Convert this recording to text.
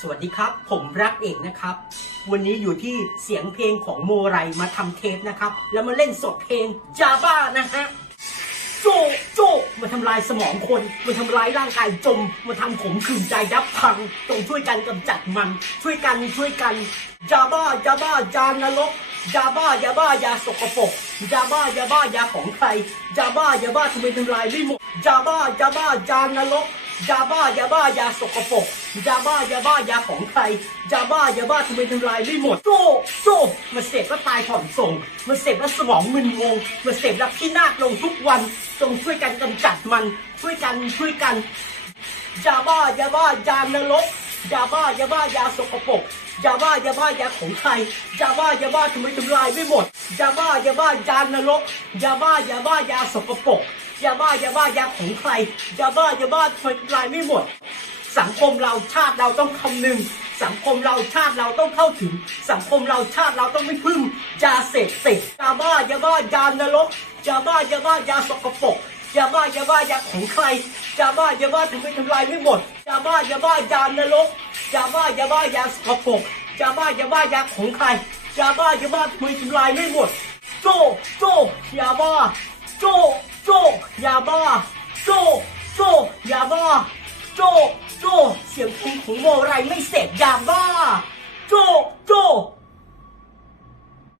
สวัสดีครับ ผมรักเอกนะครับ วันนี้อยู่ที่เสียงเพลงของโมไรมาทำเทปนะครับ แล้วมาเล่นสดเพลงจาบ้านะฮะโจโจมาทำลายสมองคนมาทำลายร่างกายจม มาทำขมขื่นใจยับพังจงช่วยกันกำจัดมัน ช่วยกันช่วยกันยาบ้ายาบ้ายานรกยาบ้ายาบ้ายาสกปรกยาบ้ายาบ้ายาของใครยาบ้ายาบ้าทำไมทำลายไม่หมดยาบ้ายาบ้ายานรก ยาบ้ายาบ้ายาสกปรกยาบ้ายาบ้ายาของใครยาบ้ายาบ้าทำไมทำลายไม่หมดโจโจมาเสพแล้วตายผ่อนส่งมาเสพแล้วสมองมึนงงมาเสพแล้วพินาศลงทุกวันจงช่วยกันกำจัดมันช่วยกันช่วยกันยาบ้ายาบ้ายานรกยาบ้ายาบ้ายาสกปรกยาบ้ายาบ้ายาของใครยาบ้ายาบ้าทำไมทำลายไม่หมดยาบ้ายาบ้ายานรกยาบ้ายาบ้ายาสกปรก ยาบ้ายาบ้ายาของใครยาบ้ายาบ้าทำไมทำลายไม่หมด สังคมเราชาติเราต้องคำนึง สังคมเราชาติเราต้องเข้าถึง สังคมเราชาติเราต้องไม่พึ่งยาเสพติดยาบ้ายาบ้ายานรกยาบ้ายาบ้ายาสกปรกยาบ้ายาบ้ายาของใครยาบ้ายาบ้าทำไมทำลายไม่หมดยาบ้ายาบ้ายานรกยาบ้ายาบ้ายาสกปรกยาบ้ายาบ้ายาของใครยาบ้ายาบ้าทำไมทำลายไม่หมดโจโจยาบ้า โจโจยาบ้าโจโจยาบ้าโจโจเสียงเพลงของโมไรไม่เสพยาบ้า